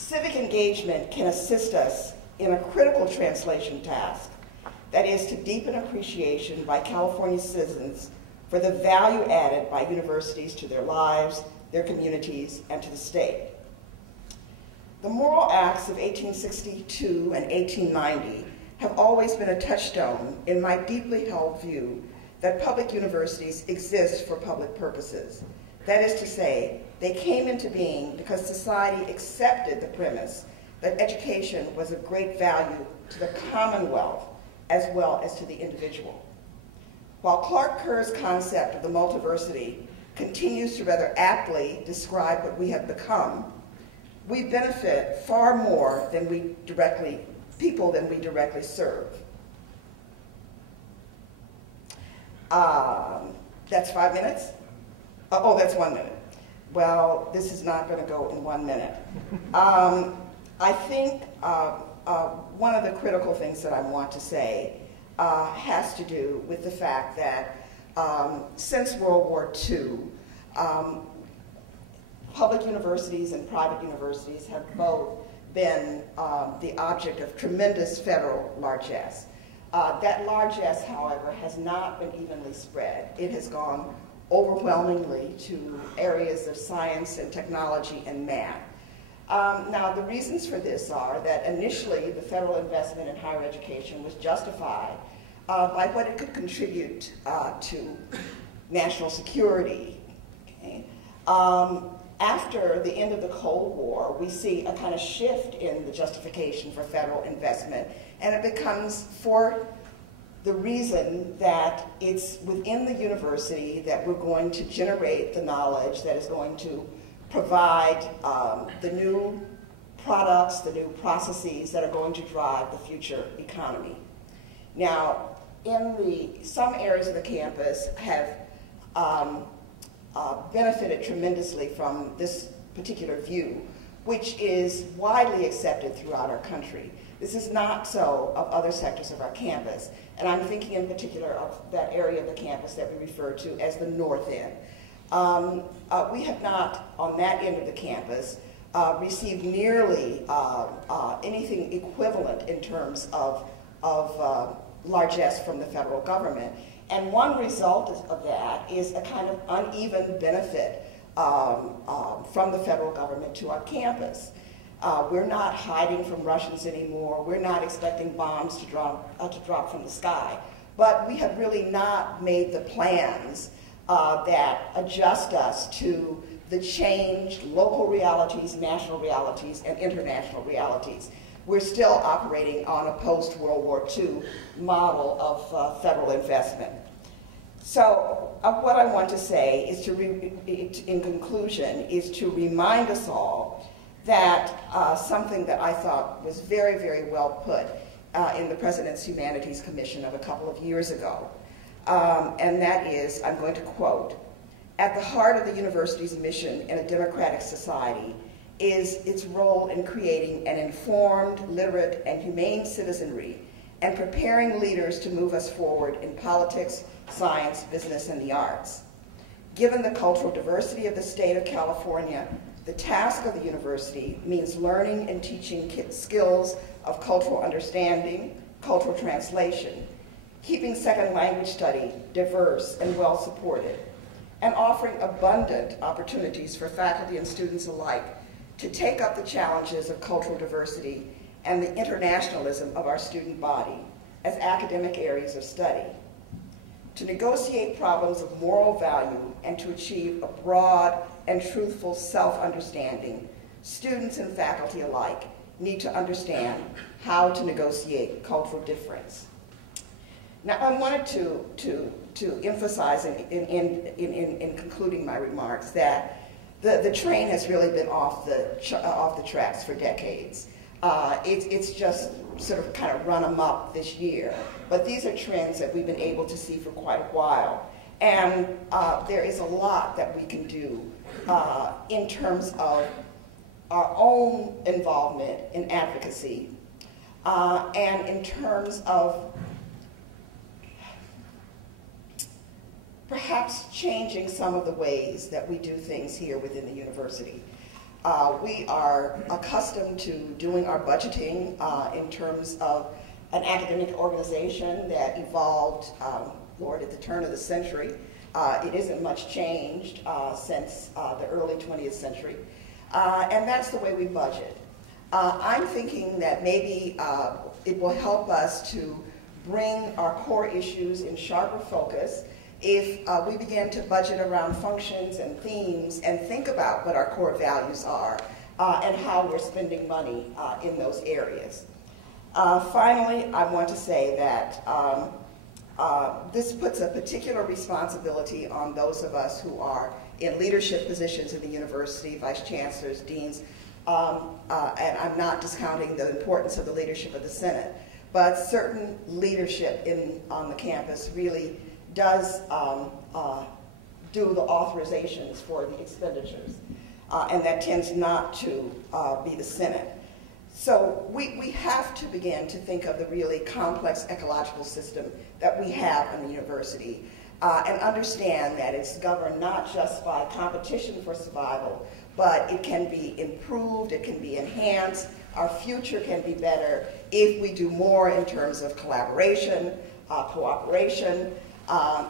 Civic engagement can assist us in a critical translation task, that is to deepen appreciation by California citizens for the value added by universities to their lives, their communities, and to the state. The moral acts of 1862 and 1890 have always been a touchstone in my deeply held view that public universities exist for public purposes. That is to say, they came into being because society accepted the premise that education was of great value to the commonwealth as well as to the individual. While Clark Kerr's concept of the multiversity continues to rather aptly describe what we have become, we benefit far more than people than we directly serve. That's 5 minutes? Oh, that's 1 minute. Well, this is not going to go in 1 minute. I think one of the critical things that I want to say has to do with the fact that since World War II, public universities and private universities have both been the object of tremendous federal largesse. That largesse, however, has not been evenly spread. It has gone overwhelmingly to areas of science and technology and math. Now, the reasons for this are that initially the federal investment in higher education was justified by what it could contribute to national security. Okay? After the end of the Cold War, we see a kind of shift in the justification for federal investment, and it becomes for the reason that it's within the university that we're going to generate the knowledge that is going to provide the new products, the new processes that are going to drive the future economy. Now, some areas of the campus have benefited tremendously from this particular view, which is widely accepted throughout our country. This is not so of other sectors of our campus, and I'm thinking in particular of that area of the campus that we refer to as the North End. We have not, on that end of the campus, received nearly anything equivalent in terms of largesse from the federal government. And one result of that is a kind of uneven benefit from the federal government to our campus. We're not hiding from Russians anymore. We're not expecting bombs to drop from the sky. But we have really not made the plans that adjust us to the changed local realities, national realities, and international realities. We're still operating on a post-World War II model of federal investment. So what I want to say is in conclusion, is to remind us all that something that I thought was very, very well put in the President's Humanities Commission of a couple of years ago. And that is, I'm going to quote, "At the heart of the university's mission in a democratic society is its role in creating an informed, literate, and humane citizenry and preparing leaders to move us forward in politics, science, business, and the arts. Given the cultural diversity of the state of California, the task of the university means learning and teaching skills of cultural understanding, cultural translation, keeping second language study diverse and well supported, and offering abundant opportunities for faculty and students alike to take up the challenges of cultural diversity and the internationalism of our student body as academic areas of study, to negotiate problems of moral value and to achieve a broad and truthful self-understanding. Students and faculty alike need to understand how to negotiate cultural difference." Now, I wanted to emphasize in concluding my remarks that the train has really been off the tracks for decades. It's just sort of kind of run amok this year. But these are trends that we've been able to see for quite a while. And there is a lot that we can do in terms of our own involvement in advocacy and in terms of perhaps changing some of the ways that we do things here within the university. We are accustomed to doing our budgeting in terms of an academic organization that evolved, Lord, at the turn of the century. It isn't much changed since the early 20th century. And that's the way we budget. I'm thinking that maybe it will help us to bring our core issues in sharper focus if we begin to budget around functions and themes and think about what our core values are and how we're spending money in those areas. Finally, I want to say that this puts a particular responsibility on those of us who are in leadership positions in the university, vice chancellors, deans, and I'm not discounting the importance of the leadership of the Senate, but certain leadership on the campus really does do the authorizations for the expenditures, and that tends not to be the Senate. So we have to begin to think of the really complex ecological system that we have in the university and understand that it's governed not just by competition for survival, but it can be improved, it can be enhanced, our future can be better if we do more in terms of collaboration, cooperation,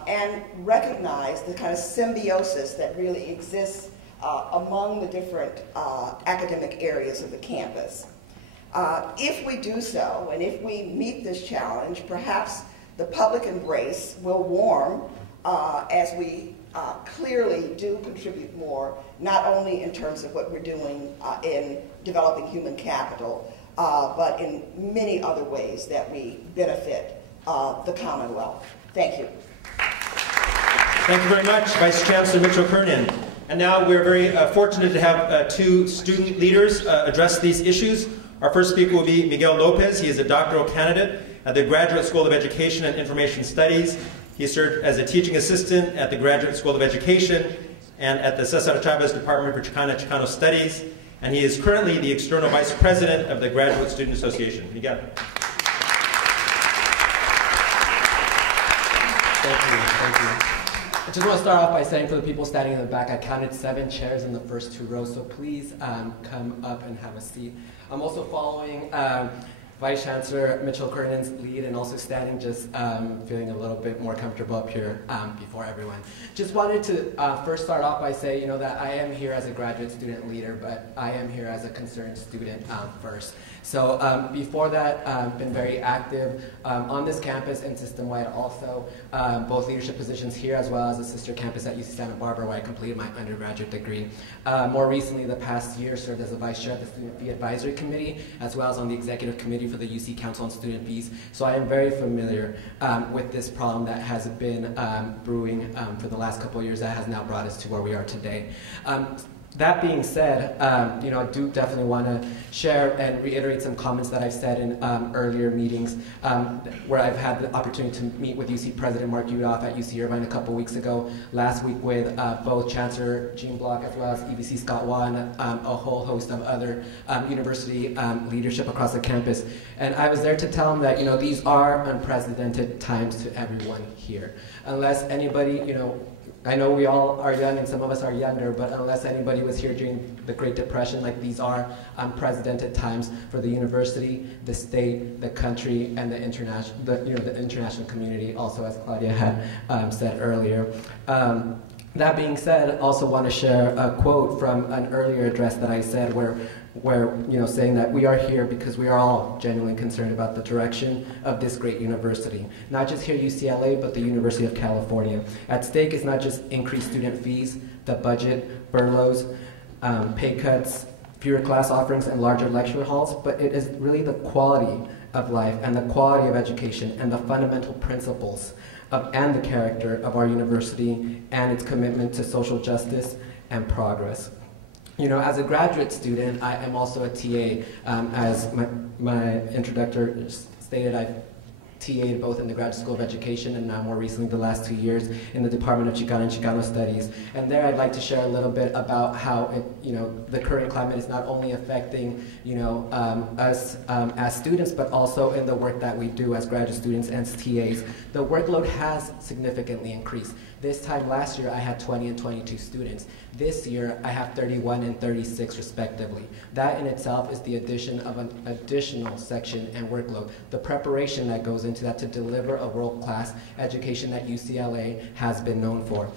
and recognize the kind of symbiosis that really exists among the different academic areas of the campus. If we do so, and if we meet this challenge, perhaps the public embrace will warm as we clearly do contribute more, not only in terms of what we're doing in developing human capital, but in many other ways that we benefit the Commonwealth. Thank you. Thank you very much, Vice Chancellor Mitchell-Kernan. And now we're very fortunate to have two student leaders address these issues. Our first speaker will be Miguel Lopez. He is a doctoral candidate at the Graduate School of Education and Information Studies. He served as a teaching assistant at the Graduate School of Education and at the Cesar Chavez Department for Chicano Studies. And he is currently the External Vice President of the Graduate Student Association. Miguel. Thank you. I just want to start off by saying for the people standing in the back, I counted 7 chairs in the first 2 rows, so please come up and have a seat. I'm also following Vice Chancellor Mitchell-Kernan's lead and also standing, just feeling a little bit more comfortable up here before everyone. Just wanted to first start off by saying, that I am here as a graduate student leader, but I am here as a concerned student first. So before that, I've been very active on this campus and system-wide also, both leadership positions here as well as a sister campus at UC Santa Barbara where I completed my undergraduate degree. More recently, the past year, served as a vice chair of the Student Fee Advisory Committee as well as on the executive committee for the UC Council on Student Fees. So I am very familiar with this problem that has been brewing for the last couple of years that has now brought us to where we are today. That being said, I do definitely want to share and reiterate some comments that I've said in earlier meetings where I've had the opportunity to meet with UC President Mark Udoff at UC Irvine a couple weeks ago, last week with both Chancellor Jean Block as well as EVC Scott Waugh and a whole host of other university leadership across the campus. And I was there to tell them that, these are unprecedented times to everyone here. Unless anybody, I know we all are young and some of us are younger, but unless anybody was here during the Great Depression, these are unprecedented times for the university, the state, the country, and the international community, also as Claudia had said earlier. That being said, I also want to share a quote from an earlier address that I said where saying that we are here because we are all genuinely concerned about the direction of this great university. Not just here at UCLA, but the University of California. At stake is not just increased student fees, the budget, furloughs, pay cuts, fewer class offerings, and larger lecture halls, but it is really the quality of life and the quality of education and the fundamental principles and the character of our university and its commitment to social justice and progress. As a graduate student, I am also a TA. As my introductor stated, I've TA both in the Graduate School of Education and now more recently the last 2 years in the Department of Chicano and Chicano Studies. And there I'd like to share a little bit about how the current climate is not only affecting us as students, but also in the work that we do as graduate students and as TAs. The workload has significantly increased. This time last year I had 20 and 22 students. This year I have 31 and 36 respectively. That in itself is the addition of an additional section and workload. The preparation that goes into that to deliver a world-class education that UCLA has been known for.